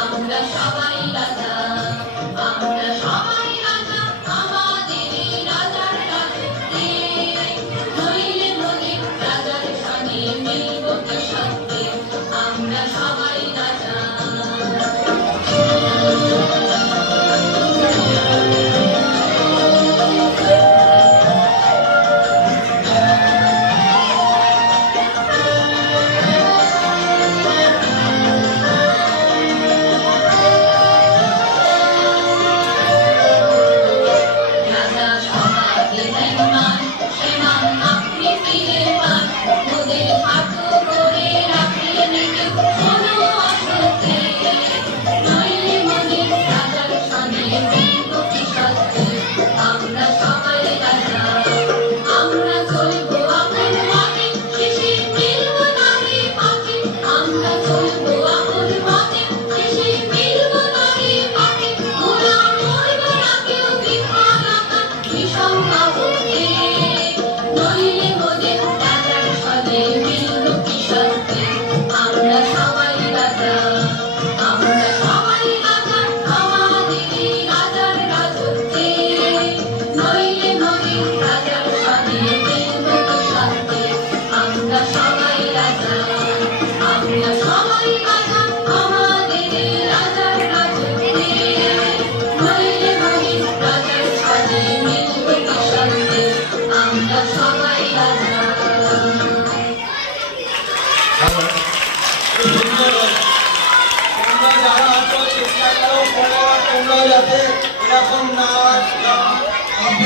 আমরা সবাই রাজা, আমরা সবাই রাজা, আমাদের রাজার রাজত্বে। নইলে মোদের রাজার সনে মিলব কি সত্যে, আমরা সবাই রাজা। রাজা সবাইকে দেন মান, সে মান আপনি ফিরে পান। মোদের হাঁটু করে রাখলেন কেউ কোনো অসত্যে, নইলে মোদের রাজার সনে মিলব কি সত্যে, আমরা সবাই রাজা। আমরা চলব আপন মতে, শেষে মিলব না রে পথে। আমরা চলব আপন মতে, শেষে মিলব না রে পথে। মোরা মরব না কেউ বিফলতা বিষম কাবুতে, নইলে মোদের রাজার সনে মিলব কি সত্যে, আমরা সবাই রাজা। আমরা সবাই রাজা, আমাদের রাজার রাজত্বে। নইলে মোদের রাজার সনে মিলব কি সত্যে, আমরা সবাই রাজা। আমরা সবাই রাজা, আমাদের রাজার রাজত্বে। নইলে মোদের রাজার সনে মিলব কি সত্যে, আমরা সবাই রাজা। তোমরা যারা আছো চেষ্টা করো পরের বার তোমরাও যাতে এরকম নাচ গান